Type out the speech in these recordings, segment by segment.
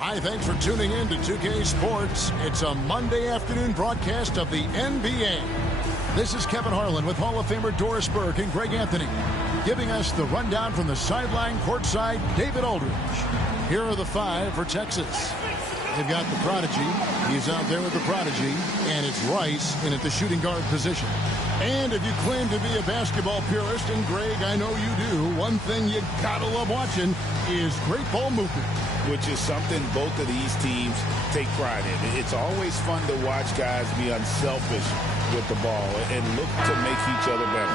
Hi, thanks for tuning in to 2K Sports. It's a Monday afternoon broadcast of the NBA. This is Kevin Harlan with Hall of Famer Doris Burke and Greg Anthony, giving us the rundown from the sideline courtside, David Aldridge. Here are the five for Texas. They've got the prodigy. He's out there with the prodigy, and it's Rice in at the shooting guard position. And if you claim to be a basketball purist, and Greg, I know you do, one thing you gotta love watching is great ball movement. Which is something both of these teams take pride in. It's always fun to watch guys be unselfish with the ball and look to make each other better.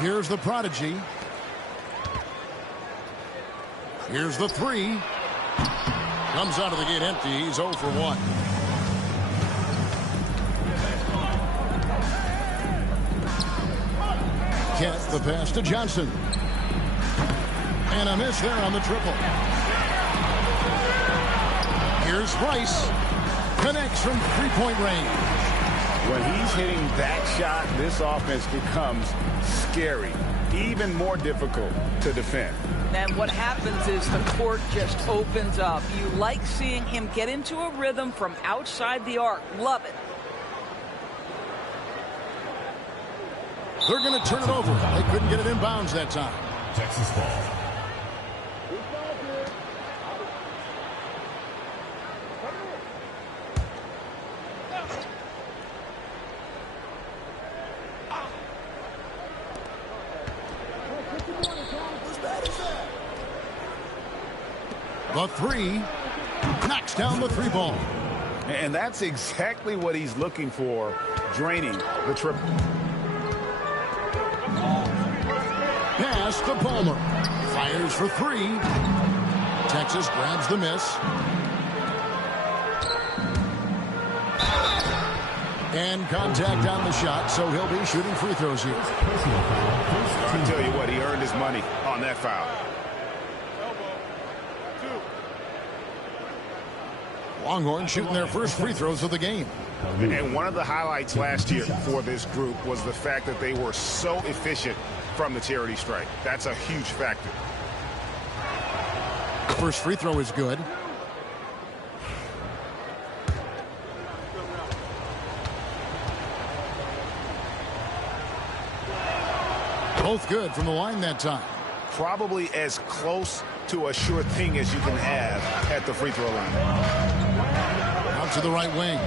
Here's the prodigy. Here's the three. Comes out of the gate empty. He's 0 for 1. Kent, the pass to Johnson. And a miss there on the triple. Here's Rice. Connects from three-point range. When he's hitting that shot, this offense becomes scary, even more difficult to defend. And what happens is the court just opens up. You like seeing him get into a rhythm from outside the arc. Love it. They're going to turn it over. They couldn't get it in bounds that time. Texas ball. The three knocks down the three ball. And that's exactly what he's looking for, draining the triple. Pass to Palmer. Fires for three. Texas grabs the miss. And contact on the shot, so he'll be shooting free throws here. I'll tell you what, he earned his money on that foul. Longhorns shooting their first free throws of the game. And one of the highlights last year for this group was the fact that they were so efficient from the charity stripe. That's a huge factor. The first free throw is good. Both good from the line that time. Probably as close to a sure thing as you can have at the free throw line. Out to the right wing.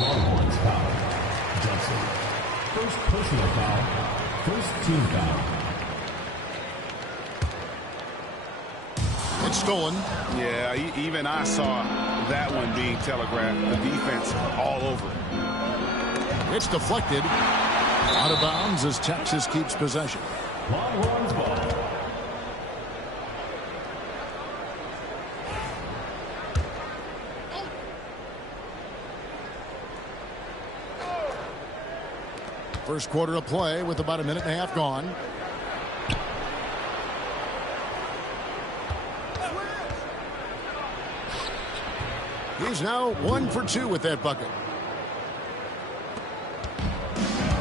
Longhorns foul. Johnson. First personal foul. First team foul. It's stolen. Yeah, even I saw that one being telegraphed. The defense all over it. It's deflected. Out of bounds as Texas keeps possession. Longhorns ball. First quarter of play with about a minute and a half gone. He's now 1 for 2 with that bucket.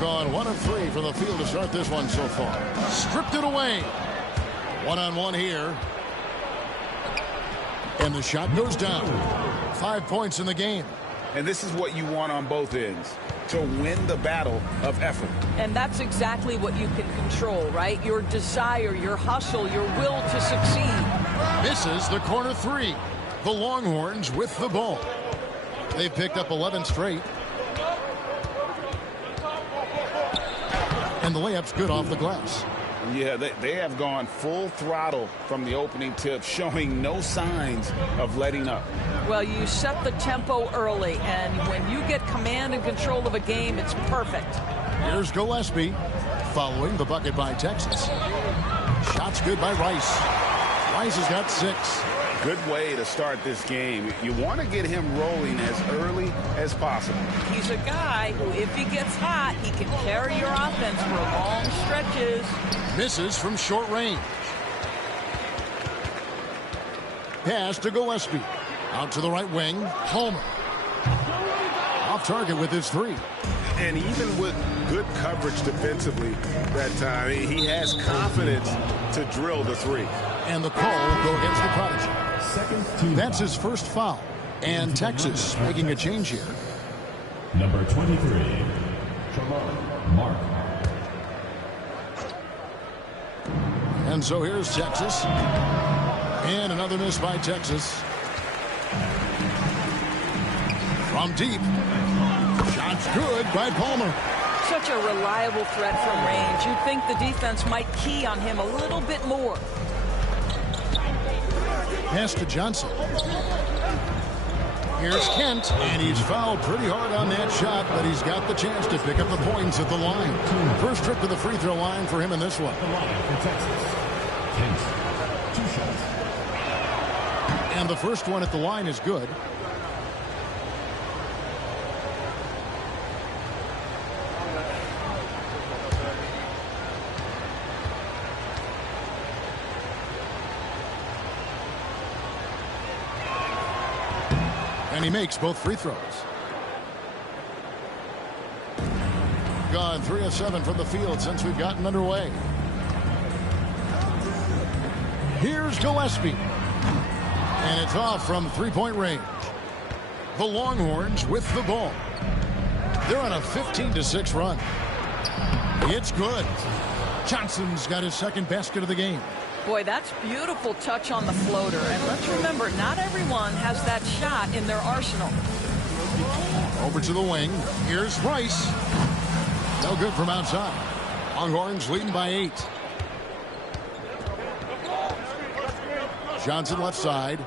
Gone 1 of 3 from the field to start this one so far. Stripped it away. One-on-one here. And the shot goes down. 5 points in the game. And this is what you want on both ends, to win the battle of effort. And that's exactly what you can control, right? Your desire, your hustle, your will to succeed. Misses the corner three. The Longhorns with the ball. They've picked up 11 straight. And the layup's good off the glass. Yeah, they have gone full throttle from the opening tip, showing no signs of letting up. Well, you set the tempo early, and when you get command and control of a game, it's perfect. Here's Gillespie, following the bucket by Texas. Shots good by Rice. Rice has got 6. Good way to start this game. You want to get him rolling as early as possible. He's a guy who, if he gets hot, he can carry your offense for long stretches. Misses from short range. Pass to Gillespie. Out to the right wing. Homer. Off target with his three. And even with good coverage defensively that time, he has confidence to drill the three. And the call will go against the Prodigy. Second team That's foul. his first foul. And Texas making a change here. Number 23, Mark. And so here's Texas. And another miss by Texas. From deep. Shot's good by Palmer. Such a reliable threat from range. You'd think the defense might key on him a little bit more. Pass to Johnson. Here's Kent, and he's fouled pretty hard on that shot, but he's got the chance to pick up the points at the line. First trip to the free throw line for him in this one. The line for Texas. Kent, 2 shots. And the first one at the line is good. And he makes both free throws. Gone 3 of 7 from the field since we've gotten underway. Here's Gillespie. And it's off from three-point range. The Longhorns with the ball. They're on a 15-6 run. It's good. Johnson's got his second basket of the game. Boy, that's beautiful touch on the floater. And let's remember, not everyone has that shot in their arsenal. Over to the wing. Here's Rice. No good from outside. Longhorns leading by 8. Johnson left side.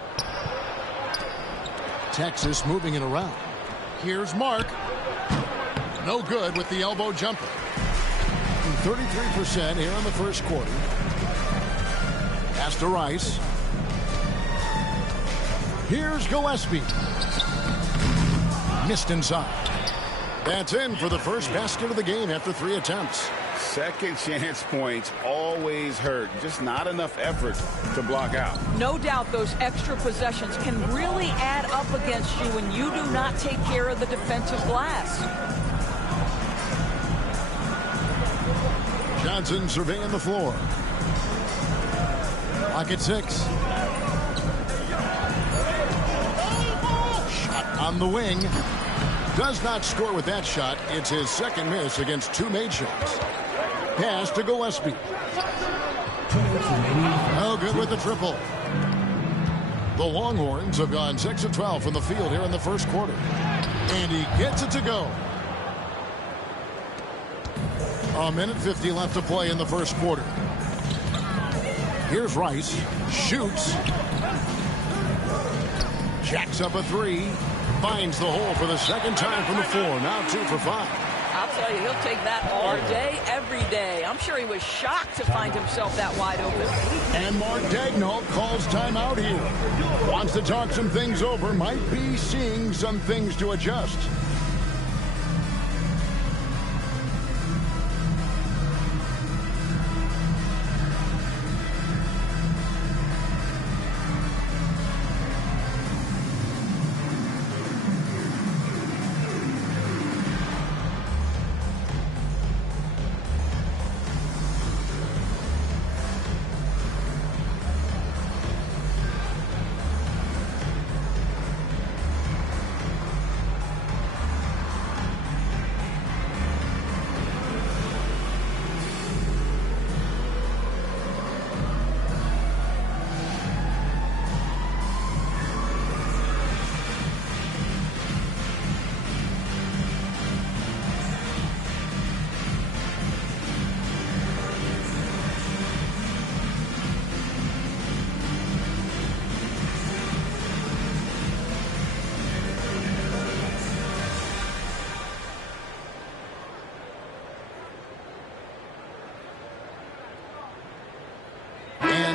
Texas moving it around. Here's Mark. No good with the elbow jumper. 33% here in the first quarter. Pass to Rice. Here's Gillespie. Missed inside. That's in for the first basket of the game after 3 attempts. Second chance points always hurt. Just not enough effort to block out. No doubt those extra possessions can really add up against you when you do not take care of the defensive glass. Johnson surveying the floor. Clock at 6. Shot on the wing. Does not score with that shot. It's his second miss against 2 made shots. Pass to Gillespie. No good with the triple. The Longhorns have gone 6 of 12 from the field here in the first quarter. And he gets it to go. A minute 50 left to play in the first quarter. Here's Rice. Shoots. Jacks up a 3. Finds the hole for the second time from the floor. Now 2 for 5. I'll tell you, he'll take that all day, every day. I'm sure he was shocked to find himself that wide open. And Mark Daigneault calls timeout here. Wants to talk some things over. Might be seeing some things to adjust.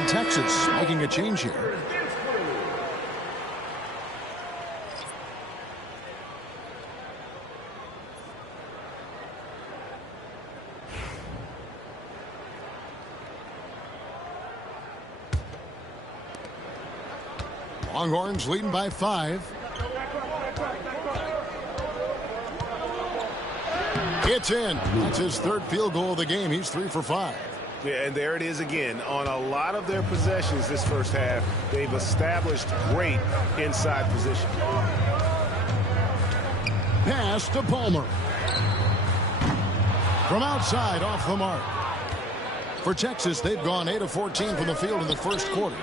Texas making a change here. Longhorns leading by 5. It's in. That's his third field goal of the game. He's 3 for 5. Yeah, and there it is again. On a lot of their possessions this first half, they've established great inside position. Pass to Palmer. From outside, off the mark. For Texas, they've gone 8 of 14 from the field in the first quarter.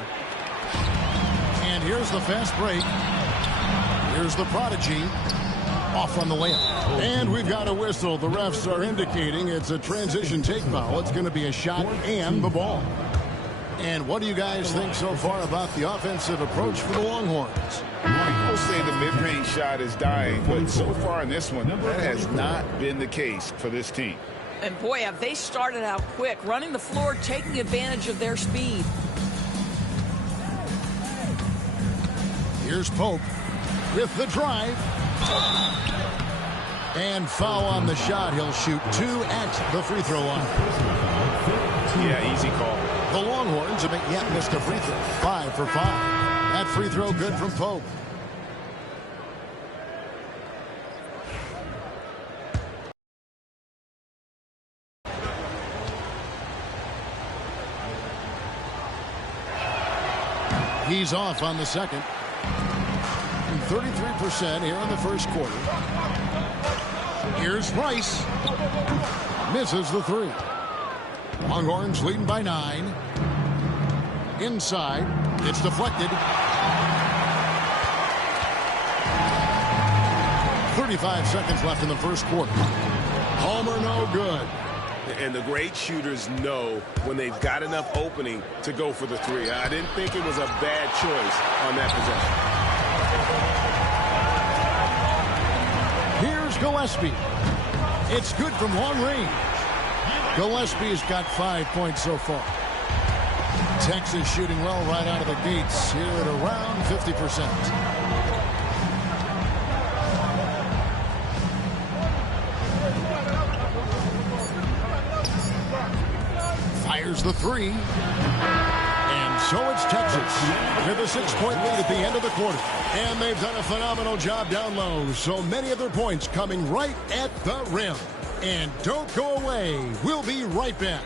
And here's the fast break. Here's the prodigy. Off on the layup. And we've got a whistle. The refs are indicating it's a transition take foul. It's going to be a shot and the ball. And what do you guys think so far about the offensive approach for the Longhorns? People say the mid-range shot is dying, but so far in this one, that has not been the case for this team. And boy, have they started out quick, running the floor, taking advantage of their speed. Here's Pope with the drive. And foul on the shot. He'll shoot 2 at the free throw line. Yeah, easy call. The Longhorns haven't yet missed a free throw. 5 for 5. That free throw good from Pope. He's off on the second. 33% here in the first quarter. Here's Rice. Misses the 3. Longhorns leading by 9. Inside. It's deflected. 35 seconds left in the first quarter. Palmer no good. And the great shooters know when they've got enough opening to go for the 3. I didn't think it was a bad choice on that possession. Here's Gillespie. It's good from long range. Gillespie's got 5 points so far. Texas shooting well right out of the gates here at around 50%. Fires the 3. And so it's Texas with a 6-point lead at the end of the quarter. And they've done a phenomenal job down low. So many of their points coming right at the rim. And don't go away. We'll be right back.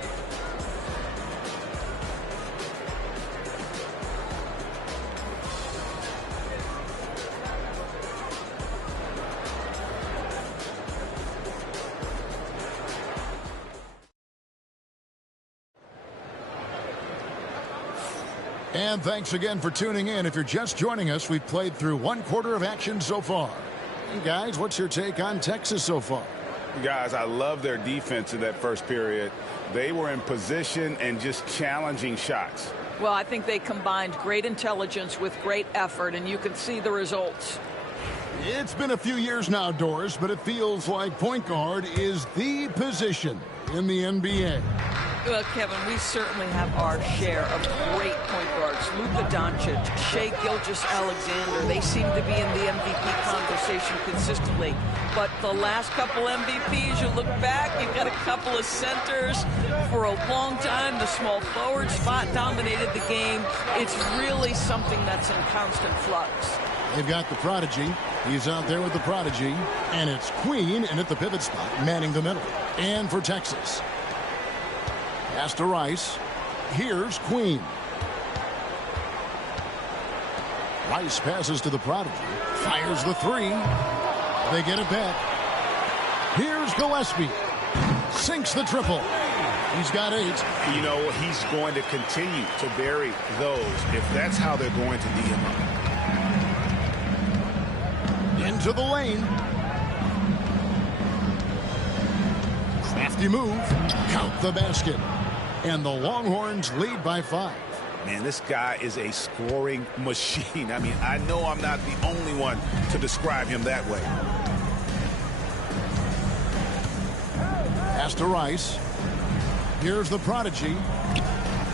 And thanks again for tuning in. If you're just joining us, we've played through 1 quarter of action so far. And guys, what's your take on Texas so far? Guys, I love their defense in that first period. They were in position and just challenging shots. Well, I think they combined great intelligence with great effort, and you can see the results. It's been a few years now, Doris, but it feels like point guard is the position in the NBA. Well, Kevin, we certainly have our share of great point guards. Luka Doncic, Shai Gilgeous-Alexander, they seem to be in the MVP conversation consistently. But the last couple MVPs, you look back, you've got a couple of centers. For a long time, the small forward spot dominated the game. It's really something that's in constant flux. They've got the prodigy. He's out there with the prodigy. And it's Queen, and at the pivot spot, manning the middle. And for Texas. Pass to Rice. Here's Queen. Rice passes to the prodigy. Fires the 3. They get it back. Here's Gillespie. Sinks the triple. He's got 8. You know, he's going to continue to bury those if that's how they're going to D him up. Into the lane. Crafty move. Count the basket. And the Longhorns lead by 5. Man, this guy is a scoring machine. I mean, I know I'm not the only one to describe him that way. Pass to Rice. Here's the prodigy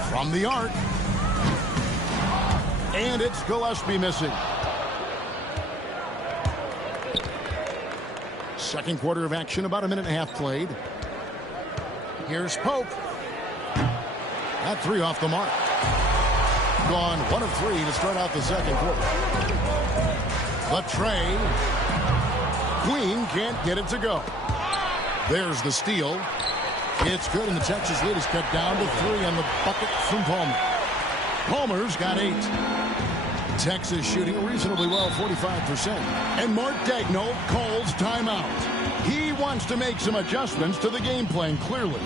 from the arc. And it's Gillespie missing. Second quarter of action, about a minute and a half played. Here's Pope. That 3 off the mark. Gone 1 of 3 to start out the second quarter. The tray. Queen can't get it to go. There's the steal. It's good, and the Texas lead is cut down to 3 on the bucket from Palmer. Palmer's got 8. Texas shooting reasonably well, 45%. And Mark Daigneault calls timeout. He wants to make some adjustments to the game plan, clearly.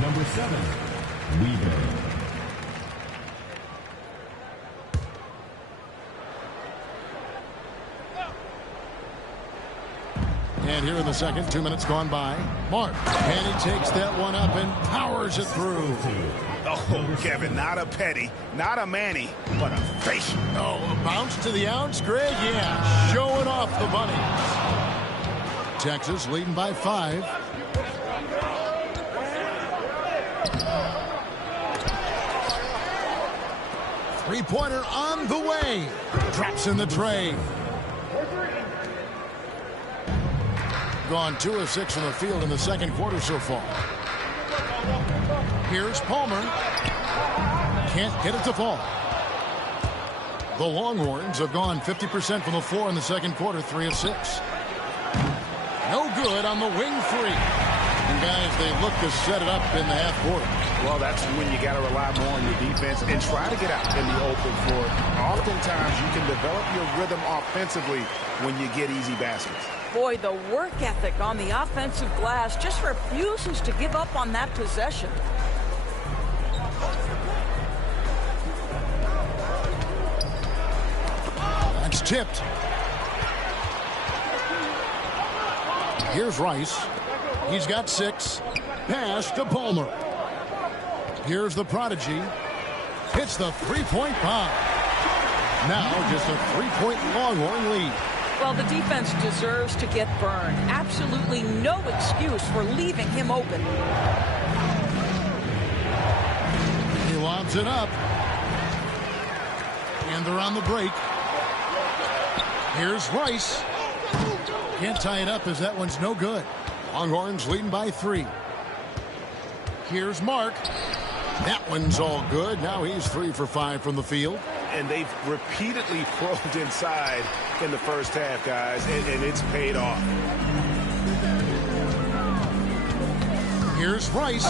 Number 7, Weaver. And here in the second, 2 minutes gone by. Mark, and he takes that one up and powers it through. Oh, Kevin, not a Petty, not a Manny, but a face. Oh, a bounce to the ounce, Greg? Yeah, showing off the bunnies. Texas leading by 5. Three-pointer on the way. Drops in the tray. Gone 2 of 6 from the field in the second quarter so far. Here's Palmer. Can't get it to fall. The Longhorns have gone 50% from the floor in the second quarter, 3 of 6. No good on the wing 3. And guys, they look to set it up in the half court. Well, that's when you got to rely more on your defense and try to get out in the open floor. Oftentimes, you can develop your rhythm offensively when you get easy baskets. Boy, the work ethic on the offensive glass just refuses to give up on that possession. That's tipped. Here's Rice. He's got 6. Pass to Palmer. Here's the prodigy. Hits the three-point bomb. Now just a 3-point Longhorn lead. Well, the defense deserves to get burned. Absolutely no excuse for leaving him open. He lobs it up. And they're on the break. Here's Rice. Can't tie it up as that one's no good. Longhorns leading by 3. Here's Mark. That one's all good. Now he's 3 for 5 from the field. And they've repeatedly probed inside in the first half, guys, and it's paid off. Here's Rice.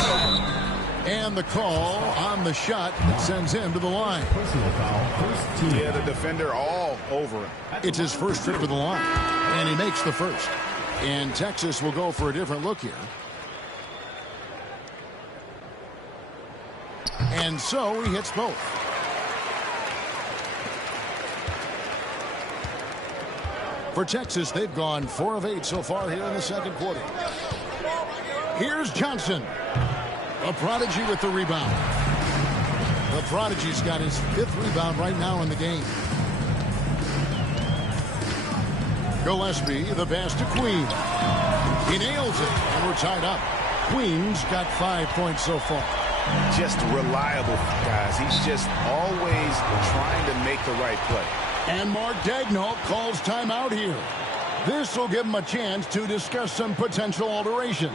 And the call on the shot that sends him to the line. Personal foul, first team. Yeah, the defender all over him. It's his first trip to the line. And he makes the first. And Texas will go for a different look here. And so he hits both. For Texas, they've gone 4 of 8 so far here in the second quarter. Here's Johnson. A prodigy with the rebound. The prodigy's got his 5th rebound right now in the game. Gillespie, the pass to Queen. He nails it, and we're tied up. Queen's got 5 points so far. Just reliable, guys. He's just always trying to make the right play. And Mark Daigneault calls timeout here. This will give him a chance to discuss some potential alterations.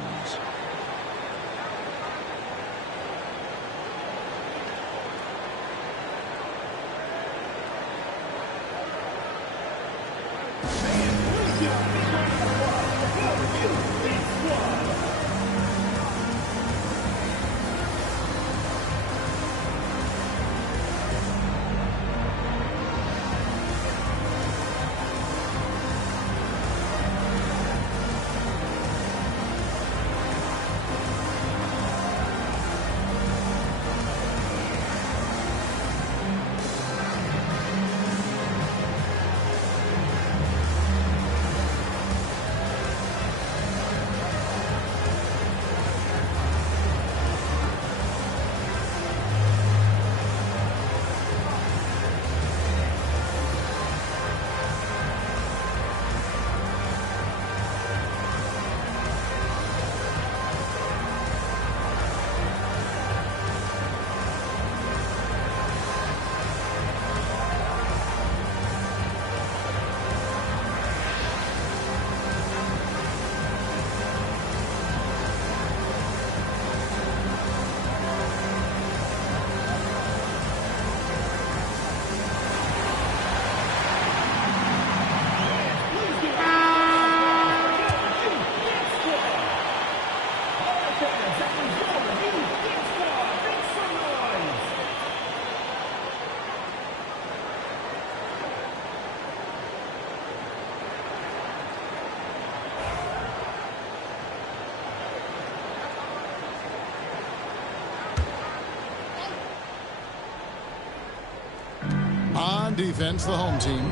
on defense, the home team.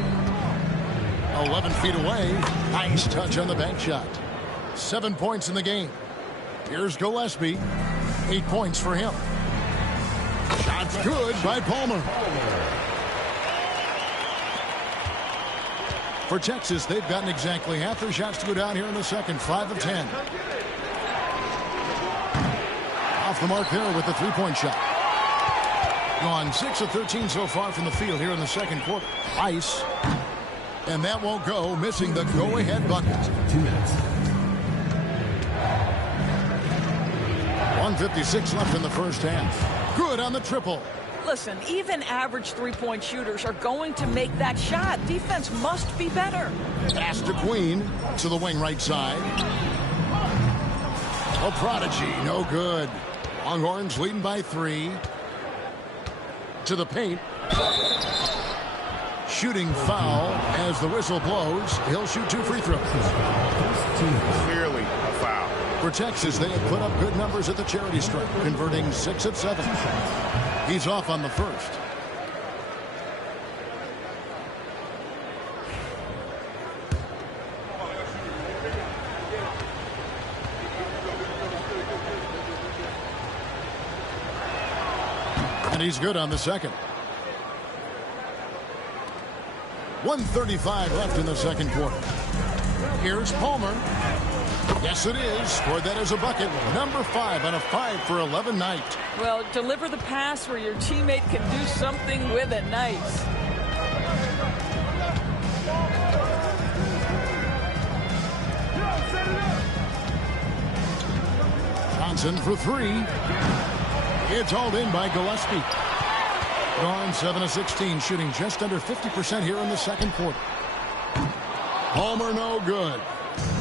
11 feet away. Nice touch on the bank shot. 7 points in the game. Here's Gillespie. 8 points for him. Shot's good by Palmer. For Texas, they've gotten exactly half their shots to go down here in the second. 5 of 10. Off the mark there with the three-point shot. Gone 6 of 13 so far from the field here in the second quarter. Ice. And that won't go, missing the go-ahead bucket. 2 minutes. 1:56 left in the first half. Good on the triple. Listen, even average three-point shooters are going to make that shot. Defense must be better. Pass to Queen to the wing right side. A prodigy, no good. Longhorns leading by 3. To the paint. Shooting foul as the whistle blows. He'll shoot 2 free throws. Clearly a foul. For Texas, they have put up good numbers at the charity stripe, converting 6 of 7. He's off on the first. And he's good on the second. 1:35 left in the second quarter. Here's Palmer. Yes, it is. Scored that as a bucket. Number 5 on a 5 for 11 night. Well, deliver the pass where your teammate can do something with it. Nice. Johnson for 3. It's hauled in by Gillespie. Gone 7 of 16, shooting just under 50% here in the second quarter. Palmer no good.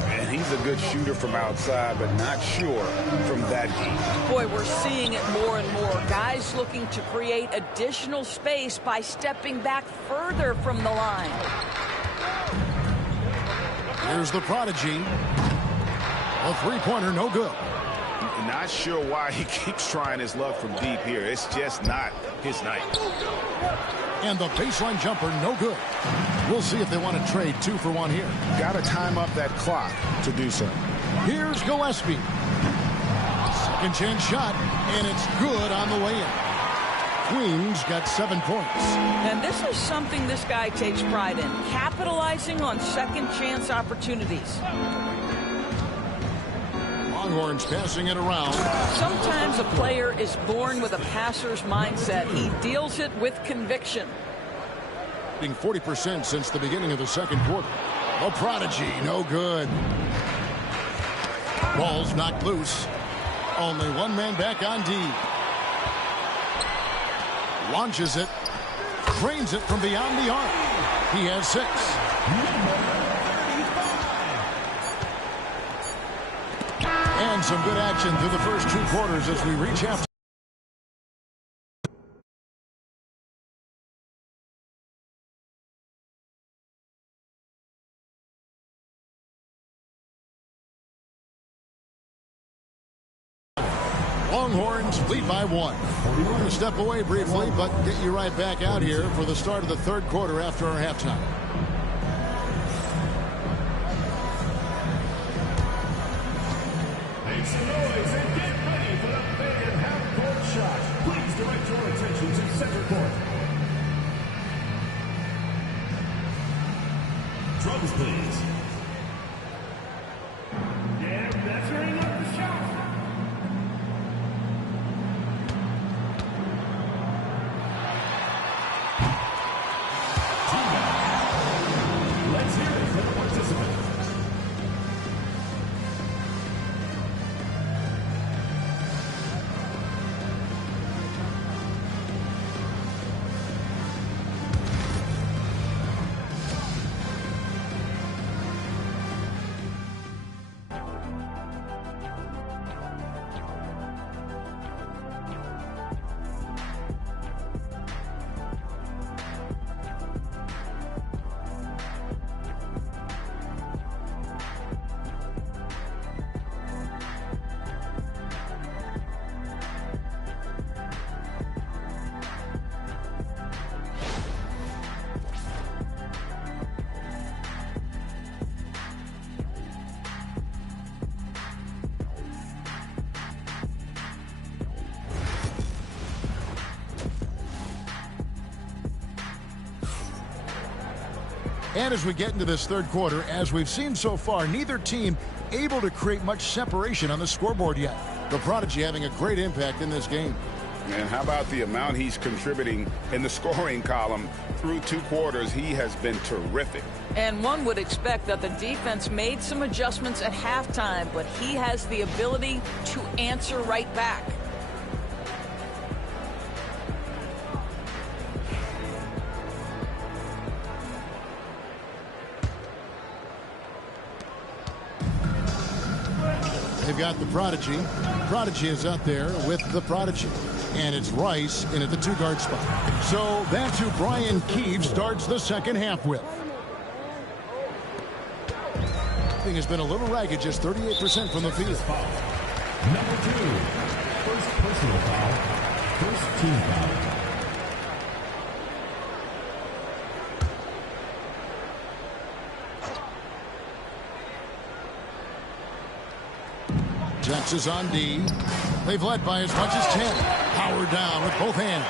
And he's a good shooter from outside, but not sure from that deep. Boy, we're seeing it more and more. Guys looking to create additional space by stepping back further from the line. Here's the prodigy. A three-pointer, no good. Not sure why he keeps trying his luck from deep here. It's just not his night. And the baseline jumper, no good. We'll see if they want to trade 2 for 1 here. Got to time up that clock to do so. Here's Gillespie. Second chance shot, and it's good on the way in. Queens got 7 points. And this is something this guy takes pride in, capitalizing on second chance opportunities. Longhorns passing it around. Sometimes a player is born with a passer's mindset. He deals it with conviction. 40% since the beginning of the second quarter. A prodigy, no good. Ball's knocked loose. Only one man back on D. Launches it. Drains it from beyond the arc. He has 6. And some good action through the first 2 quarters as we reach half. Longhorns lead by 1. We're going to step away briefly, but get you right back out here for the start of the third quarter after our halftime. Make some noise and get ready for the big and half-court shot. Please direct your attention to center court. Drums, please. Yeah, measuring up the shot. Let's hear it for the participants. And as we get into this third quarter, as we've seen so far, neither team able to create much separation on the scoreboard yet. The Prodigy having a great impact in this game. And how about the amount he's contributing in the scoring column through 2 quarters? He has been terrific. And one would expect that the defense made some adjustments at halftime, but he has the ability to answer right back. They've got the Prodigy. Prodigy is out there with the Prodigy. And it's Rice in at the 2-guard spot. So that's who Brian Keefe starts the second half with. Thing has been a little ragged, just 38% from the field. Foul. Number 2. First personal foul. First team foul. Texas on D. They've led by as much as 10. Power down with both hands.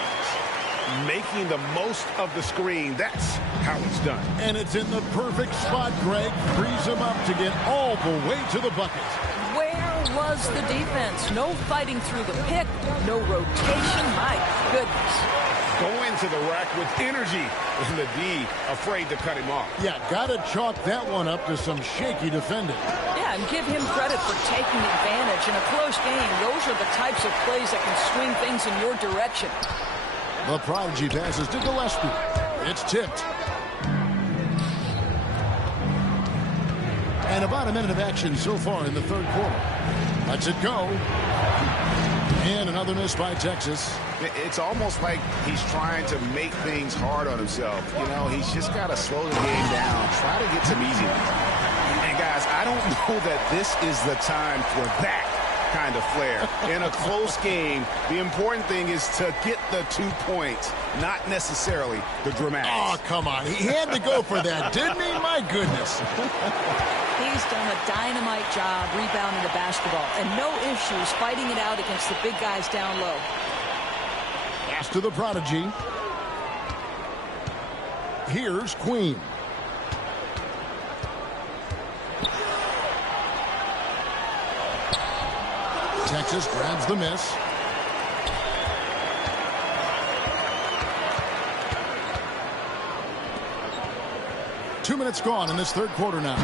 Making the most of the screen. That's how it's done. And it's in the perfect spot, Greg. Frees him up to get all the way to the bucket. Where was the defense? No fighting through the pick, no rotation. My goodness. Going to the rack with energy. And the D afraid to cut him off. Yeah, got to chalk that one up to some shaky defending. Yeah, and give him credit for taking advantage in a close game. Those are the types of plays that can swing things in your direction. The Prodigy passes to Gillespie. It's tipped. And about a minute of action so far in the third quarter. Lets it go. And another miss by Texas. It's almost like he's trying to make things hard on himself. You know, he's just got to slow the game down. Try to get some easy ones. And guys, I don't know that this is the time for that kind of flair. In a close game, the important thing is to get the 2 points, not necessarily the dramatics. Oh, come on. He had to go for that, didn't he? My goodness. He's done a dynamite job rebounding the basketball, and no issues fighting it out against the big guys down low. Pass to the Prodigy. Here's Queen. Texas grabs the miss. Two minutes gone in this third quarter now.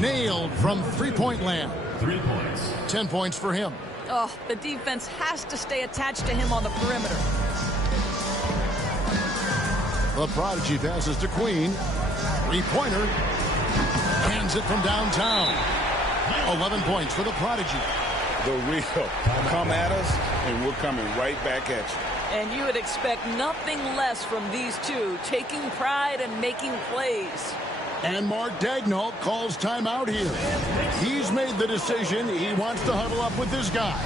Nailed from three-point land. 3 points. 10 points for him. Oh, the defense has to stay attached to him on the perimeter. The Prodigy passes to Queen. Three-pointer. Hands it from downtown. 11 points for the Prodigy. The real come at us, and we're coming right back at you. And you would expect nothing less from these two, taking pride and making plays. And Mark Daigneault calls timeout here. He's made the decision. He wants to huddle up with this guy.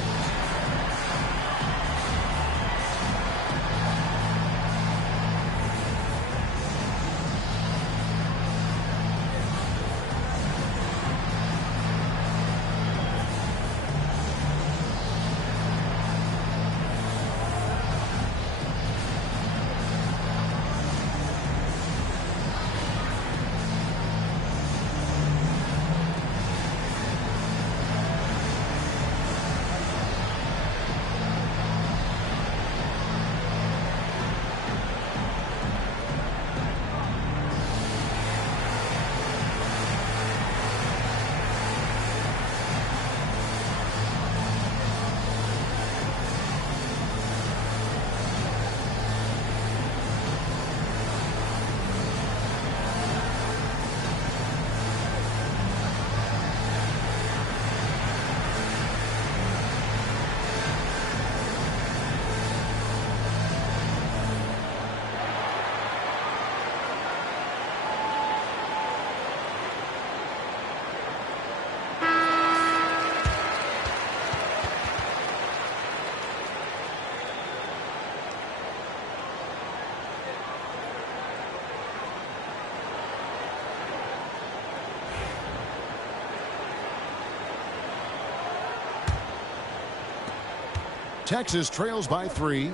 Texas trails by 3.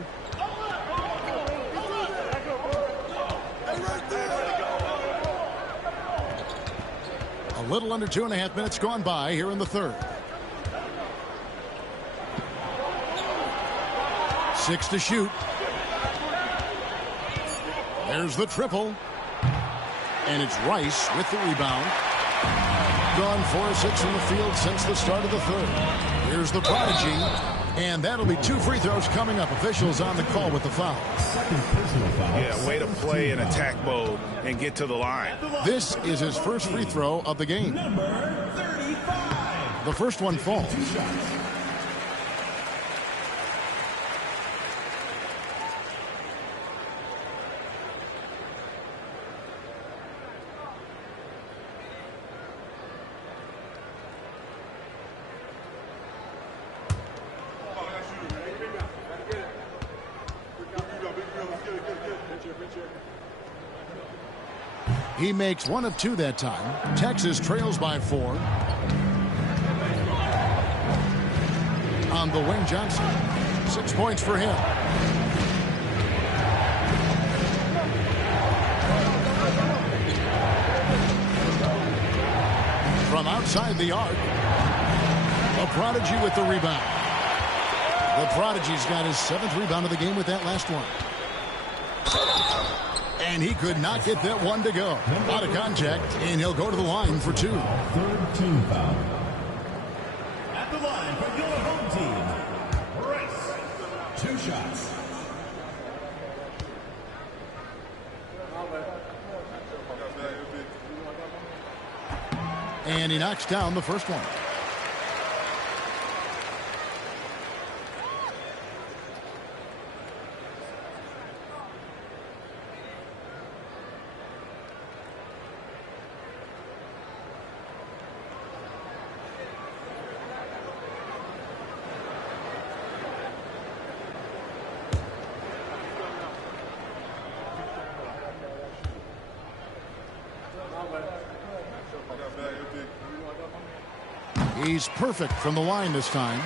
little under 2.5 minutes gone by here in the third. 6 to shoot. There's the triple. And it's Rice with the rebound. Gone 4 of 6 from the field since the start of the third. Here's the prodigy. And that'll be 2 free throws coming up. Officials on the call with the foul. Yeah, way to play in attack mode and get to the line. This is his first free throw of the game. Number 35. The first one falls. He makes 1 of 2 that time. Texas trails by 4. On the wing, Johnson. 6 points for him. From outside the arc, a prodigy with the rebound. The prodigy's got his 7th rebound of the game with that last one. And he could not get that one to go. Out of contact, and he'll go to the line for 2. Third team foul. At the line for your home team, Rice. 2 shots. And he knocks down the first one. He's perfect from the line this time.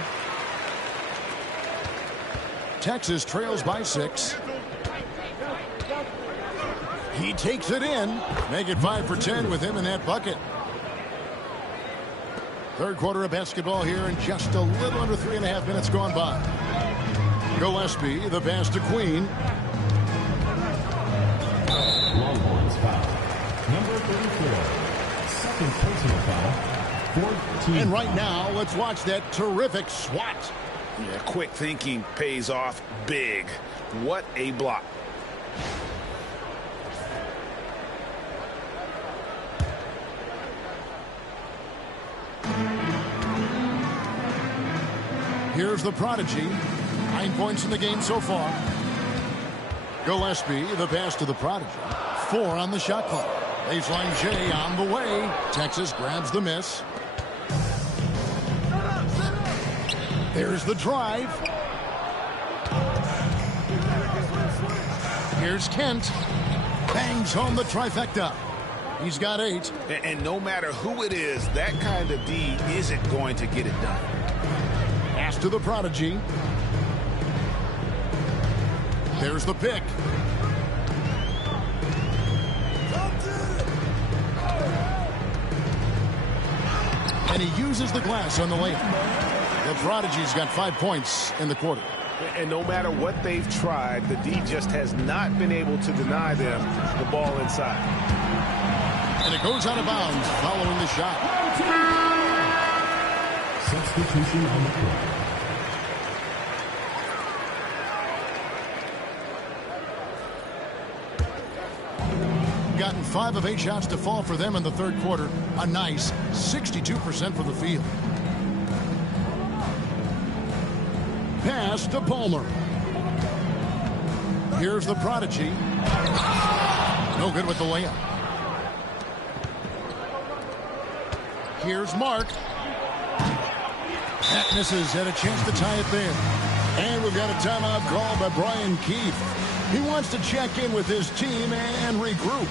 Texas trails by 6. He takes it in. Make it 5 for 10 with him in that bucket. Third quarter of basketball here and just a little under 3.5 minutes gone by. Gillespie, the pass to Queen. Longhorns foul. Number 34. Second personal foul. And right now, let's watch that terrific swat. Yeah, quick thinking pays off big. What a block. Here's the prodigy. 9 points in the game so far. Gillespie, the pass to the prodigy. 4 on the shot clock. Baseline J on the way. Texas grabs the miss. There's the drive. Here's Kent. Bangs home the trifecta. He's got 8. And no matter who it is, that kind of D isn't going to get it done. Pass to the prodigy. There's the pick. And he uses the glass on the layup. The prodigy's got 5 points in the quarter. And no matter what they've tried, the D just has not been able to deny them the ball inside. And it goes out of bounds following the shot. Substitution on the court. Gotten 5 of 8 shots to fall for them in the third quarter. A nice 62% from the field. Pass to Palmer. Here's the prodigy. No good with the layup. Here's Mark. That misses. Had a chance to tie it there. And we've got a timeout called by Brian Keefe. He wants to check in with his team and regroup.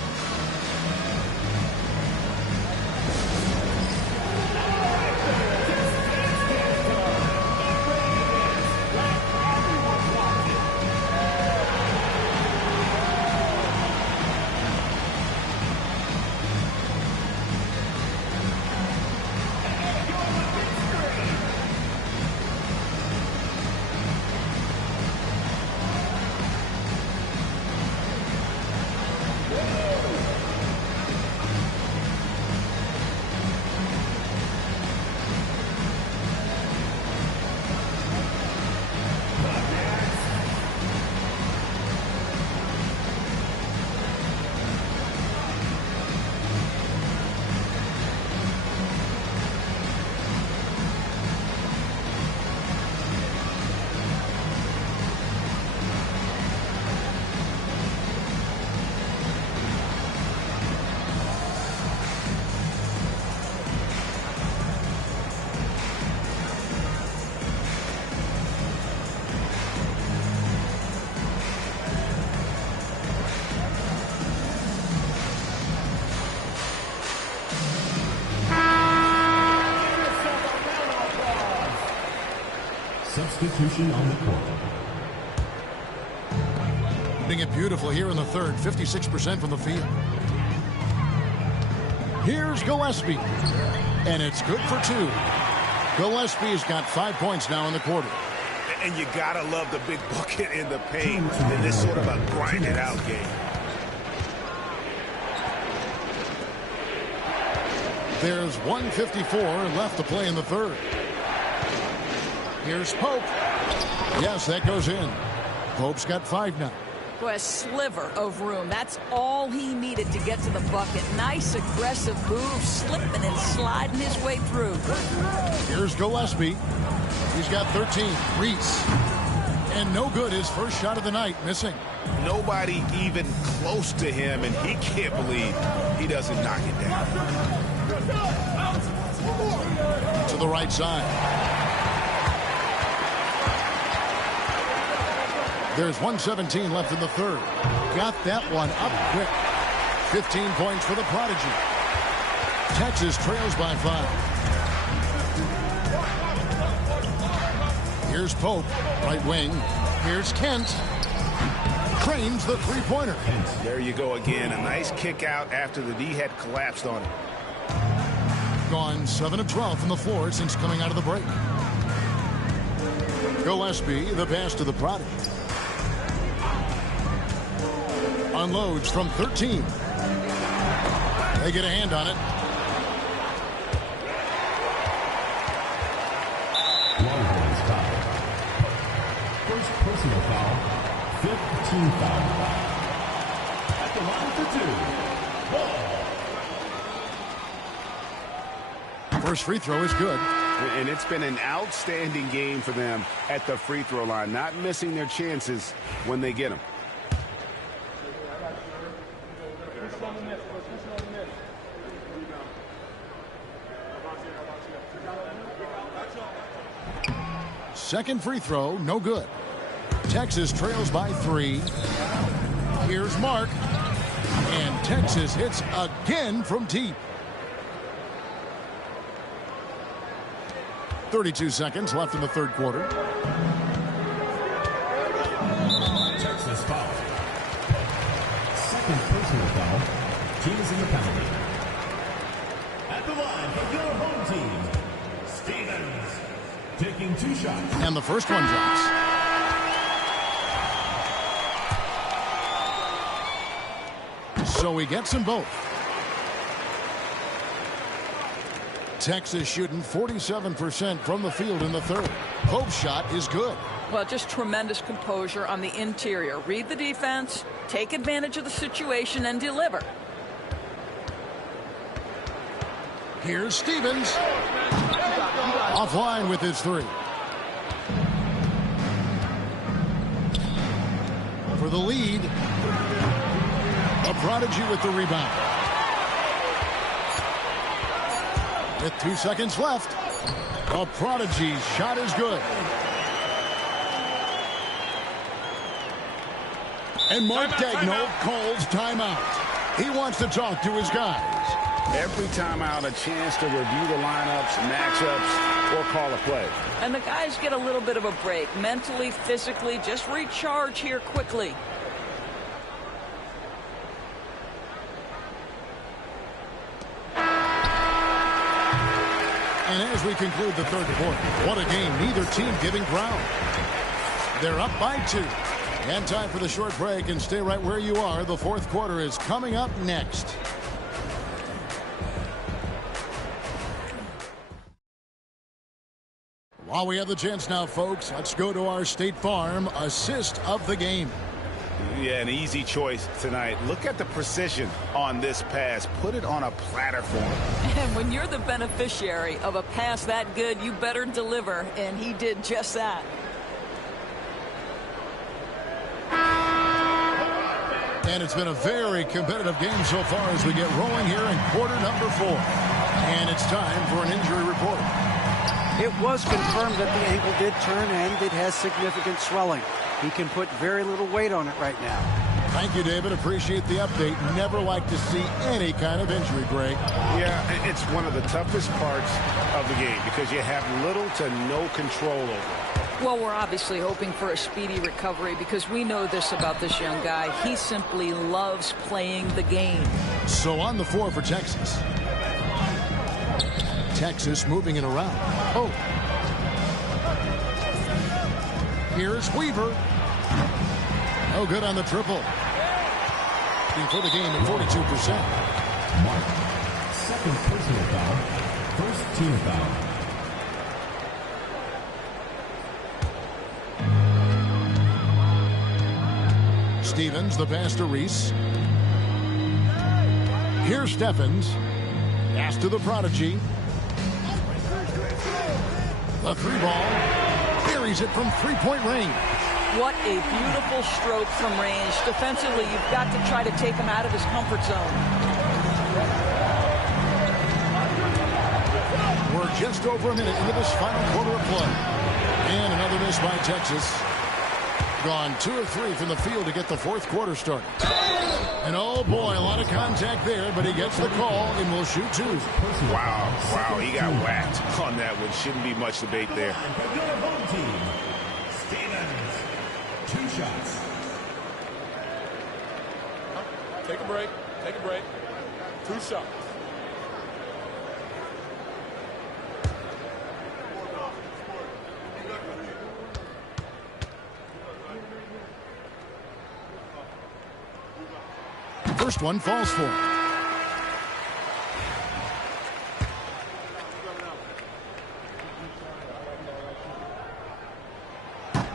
substitution on the court. Doing it beautiful here in the third, 56% from the field. Here's Gillespie, and it's good for 2. Gillespie's got 5 points now in the quarter. And you gotta love the big bucket in the paint in this sort of a grind-it-out game. There's 1:54 left to play in the third. Here's Pope. Yes, that goes in. Pope's got 5 now. Boy, a sliver of room. That's all he needed to get to the bucket. Nice, aggressive move, slipping and sliding his way through. Here's Gillespie. He's got 13. Reese. And no good. His first shot of the night, missing. Nobody even close to him, and he can't believe he doesn't knock it down. To the right side. There's 1:17 left in the third. Got that one up quick. 15 points for the Prodigy. Texas trails by 5. Here's Pope, right wing. Here's Kent. Trains the three-pointer. There you go again. A nice kick out after the D had collapsed on him. Gone 7 of 12 from the floor since coming out of the break. Gillespie, the pass to the Prodigy. Unloads from 13. They get a hand on it. Longhorns foul. First personal foul. 5th team foul. At the line for 2. Ball. First free throw is good. And it's been an outstanding game for them at the free throw line. Not missing their chances when they get them. Second free throw, no good. Texas trails by 3. Here's Mark. And Texas hits again from deep. 32 seconds left in the third quarter. Texas foul. Second personal foul. Team is in the penalty. At the line for your home team, Stevens. Taking 2 shots. And the first one drops. So he gets them both. Texas shooting 47% from the field in the third. Pope's shot is good. Well, just tremendous composure on the interior. Read the defense, take advantage of the situation, and deliver. Here's Stevens. Offline with his 3. For the lead. A Prodigy with the rebound. With 2 seconds left. A Prodigy's shot is good. And Mark Daigneault calls timeout. He wants to talk to his guys. Every timeout, a chance to review the lineups, matchups, or call a play. And the guys get a little bit of a break. Mentally, physically, just recharge here quickly. And as we conclude the third quarter, what a game. Neither team giving ground. They're up by 2. And time for the short break, and stay right where you are. The fourth quarter is coming up next. While we have the chance now, folks, let's go to our State Farm assist of the game. Yeah, an easy choice tonight. Look at the precision on this pass. Put it on a platter for him. And when you're the beneficiary of a pass that good, you better deliver, and he did just that. And it's been a very competitive game so far as we get rolling here in quarter number 4. And it's time for an injury report. It was confirmed that the ankle did turn and it has significant swelling. He can put very little weight on it right now. Thank you, David. Appreciate the update. Never like to see any kind of injury, Greg. Yeah, it's one of the toughest parts of the game because you have little to no control over it. Well, we're obviously hoping for a speedy recovery because we know this about this young guy. He simply loves playing the game. So on the floor for Texas. Texas moving it around. Oh. Here's Weaver. No good on the triple. For the game at 42%. Mark. Second personal foul. First team foul. Stevens, the pass to Reese. Here's Steffens. Pass to the prodigy. The three ball. Buries it from three-point range. What a beautiful stroke from range. Defensively, you've got to try to take him out of his comfort zone. We're just over a minute into this final quarter of play. And another miss by Texas. Gone 2 of 3 from the field to get the fourth quarter started. And oh boy, a lot of contact there, but he gets the call and will shoot 2. Wow, he got whacked on that one. Shouldn't be much debate there. Your home team, Stevens. 2 shots. Take a break. Take a break. 2 shots. First one falls for him.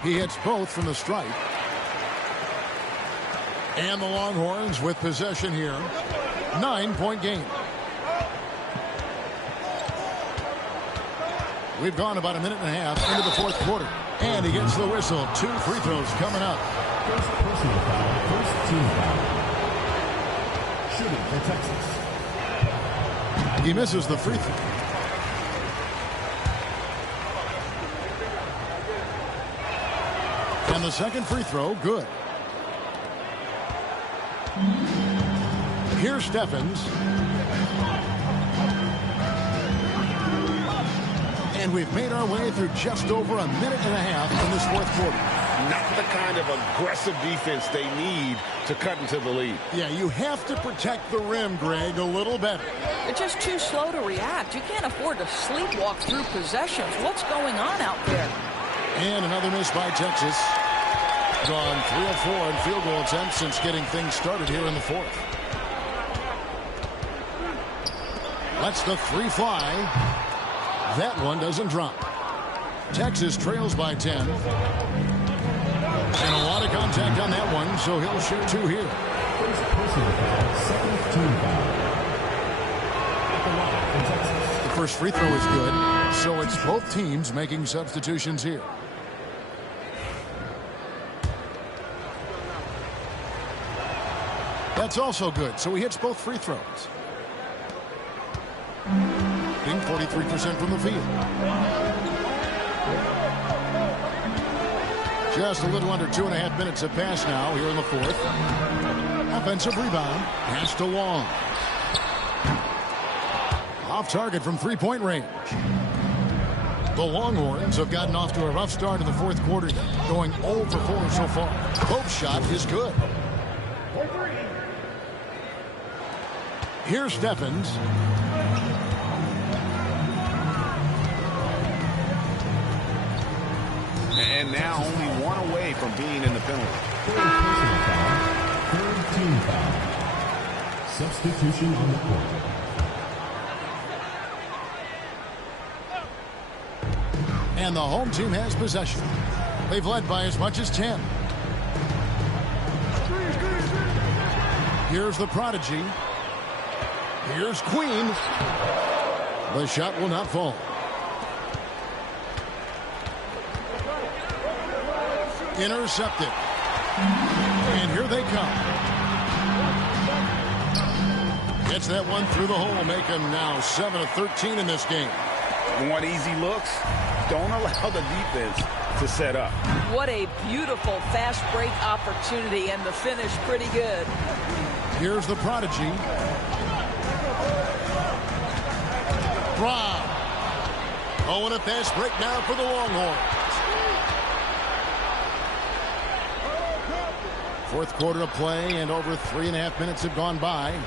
He hits both from the stripe. And the Longhorns with possession here. 9-point game. We've gone about a minute and a half into the fourth quarter. And he gets the whistle. 2 free throws coming up. First personal foul. First team foul. Shooting for Texas. He misses the free throw. And the second free throw, good. Here's Steffens. And we've made our way through just over a minute and a half in this fourth quarter. Not the kind of aggressive defense they need to cut into the lead. Yeah, you have to protect the rim, Greg, a little better. They're just too slow to react. You can't afford to sleepwalk through possessions. What's going on out there? And another miss by Texas. Gone 3 of 4 in field goal attempts since getting things started here in the fourth. Lets the 3 fly. That one doesn't drop. Texas trails by 10. And a lot of contact on that one, so he'll shoot 2 here. First personal foul, second team foul. At the line for Texas. The first free throw is good, so it's both teams making substitutions here. That's also good, so he hits both free throws. Being 43% from the field. Just a little under 2.5 minutes have passed now here in the fourth. Offensive rebound. Pass to Long. Off target from three-point range. The Longhorns have gotten off to a rough start in the fourth quarter, going 0 for 4 so far. Pope's shot is good. Here's Steffens. And now only 1 away from being in the penalty. Third personal foul. Third team foul. Substitution on the court. And the home team has possession. They've led by as much as 10. Here's the prodigy. Here's Queen. The shot will not fall. Intercepted. And here they come. Gets that one through the hole, make him now 7 of 13 in this game. You want easy looks? Don't allow the defense to set up. What a beautiful fast break opportunity, and the finish pretty good. Here's the prodigy. Brown. Oh, and a fast break now for the Longhorns. Fourth quarter of play, and over 3.5 minutes have gone by.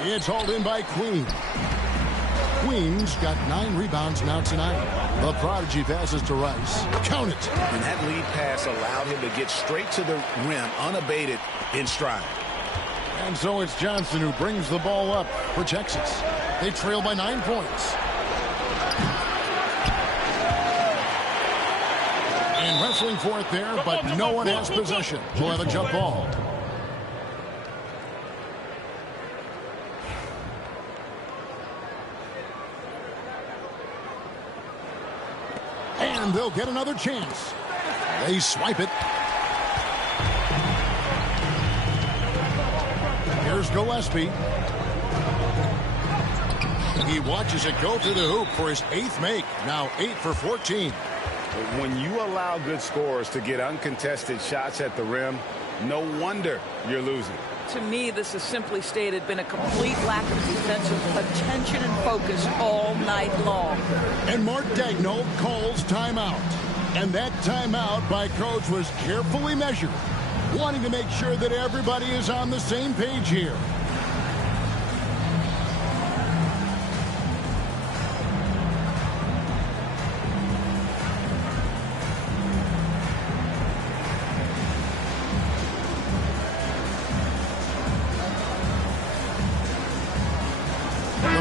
It's hauled in by Queen. Queen's got 9 rebounds now tonight. The prodigy passes to Rice. Count it. And that lead pass allowed him to get straight to the rim, unabated in stride. And so it's Johnson who brings the ball up for Texas. They trail by 9 points. And wrestling for it there, but no one has possession. We'll have a jump ball. And they'll get another chance. They swipe it. Here's Gillespie. He watches it go through the hoop for his 8th make. Now 8 for 14. When you allow good scorers to get uncontested shots at the rim, no wonder you're losing. To me, this is simply stated been a complete lack of defensive attention and focus all night long. And Mark Daigneault calls timeout. And that timeout by coach was carefully measured, wanting to make sure that everybody is on the same page here.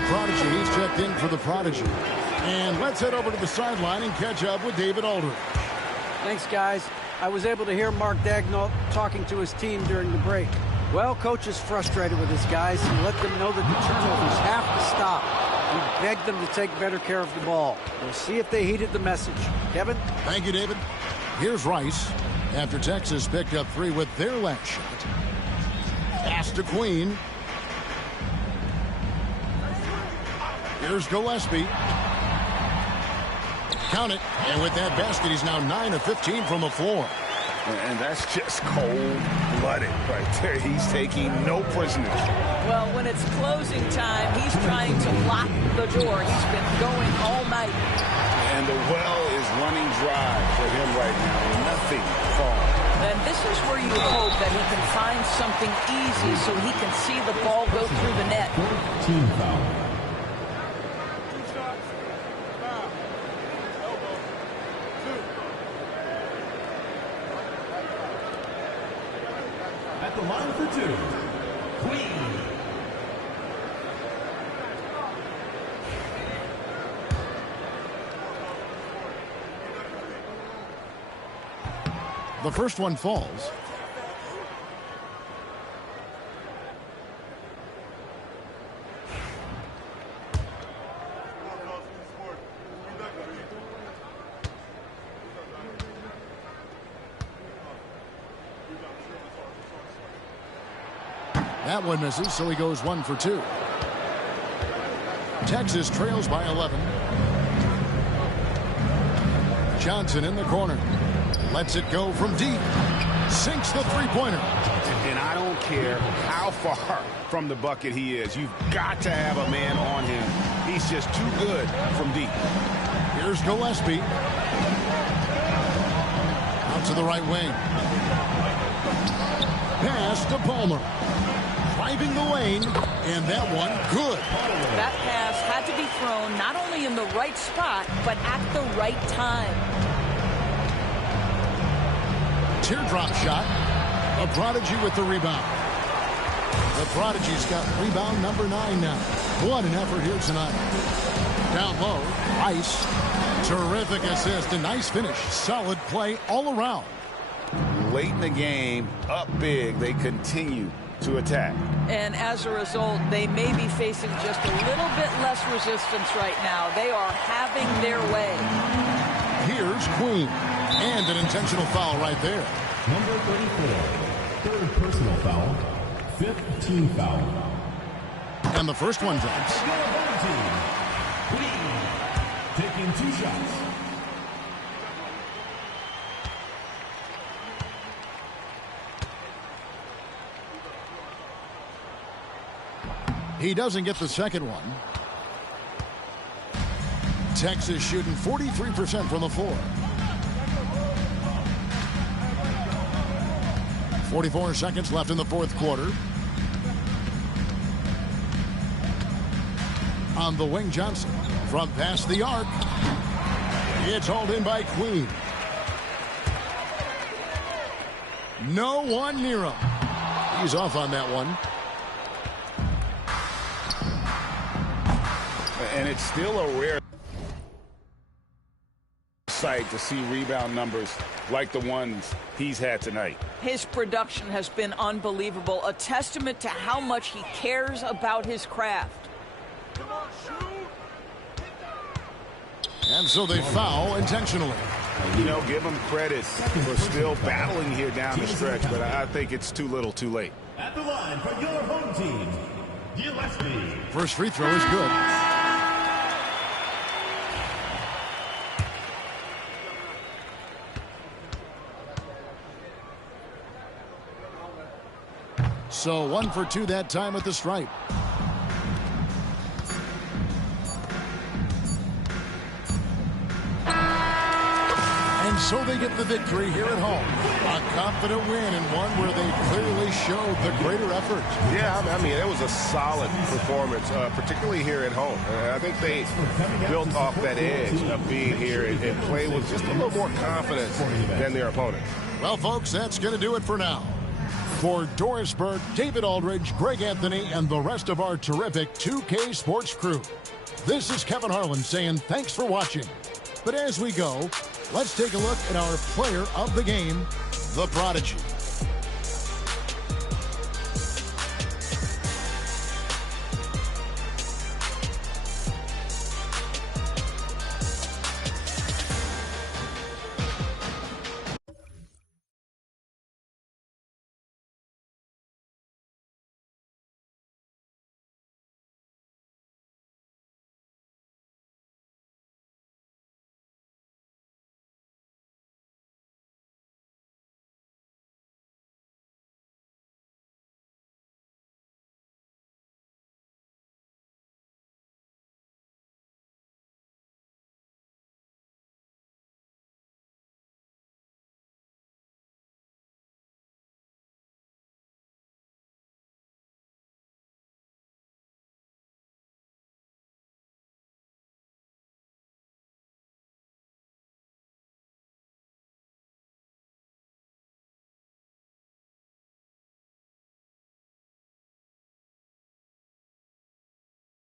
Prodigy, he's checked in for the Prodigy. And let's head over to the sideline and catch up with David Aldridge. Thanks, guys. I was able to hear Mark Daigneault talking to his team during the break. Well, coach is frustrated with his guys. He let them know that the turnovers have to stop. He begged them to take better care of the ball. We'll see if they heeded the message. Kevin? Thank you, David. Here's Rice after Texas picked up 3 with their last shot. Pass to Queen. Here's Gillespie. Count it. And with that basket, he's now 9 of 15 from the floor. And that's just cold-blooded right there. He's taking no prisoners. Well, when it's closing time, he's trying to lock the door. He's been going all night. And the well is running dry for him right now. Nothing falling. And this is where you hope that he can find something easy so he can see the ball go through the net. Team foul. At the line for 2, Queen. The first one falls. That one misses, so he goes 1 for 2. Texas trails by 11. Johnson in the corner. Lets it go from deep. Sinks the three-pointer. And I don't care how far from the bucket he is. You've got to have a man on him. He's just too good from deep. Here's Gillespie. Out to the right wing. Pass to Palmer. Driving the lane, and that one good. That pass had to be thrown not only in the right spot, but at the right time. Teardrop shot. A Prodigy with the rebound. The Prodigy's got rebound number 9 now. What an effort here tonight. Down low, Rice. Terrific assist, a nice finish. Solid play all around. Late in the game, up big, they continue to attack. And as a result, they may be facing just a little bit less resistance right now. They are having their way. Here's Queen. And an intentional foul right there. Number 34, 3rd personal foul, 5th team foul. And the first one drops. Queen taking 2 shots. He doesn't get the second one. Texas shooting 43% from the floor. 44 seconds left in the fourth quarter. On the wing, Johnson. From past the arc. It's hauled in by Queen. No one near him. He's off on that one. And it's still a rare sight to see rebound numbers like the ones he's had tonight. His production has been unbelievable, a testament to how much he cares about his craft. And so they foul intentionally. You know, give him credit for still battling here down the stretch, but I think it's too little too late. At the line for your home team, Gillespie. First free throw is good. So 1 for 2 that time at the stripe. And so they get the victory here at home. A confident win and one where they clearly showed the greater effort. Yeah, I mean, it was a solid performance, particularly here at home. I think they built off that edge of being here and play with just a little more confidence than their opponents. Well, folks, that's going to do it for now. For Doris Burke, David Aldridge, Greg Anthony, and the rest of our terrific 2K Sports crew, this is Kevin Harlan saying thanks for watching. But as we go, let's take a look at our player of the game, the Prodigy.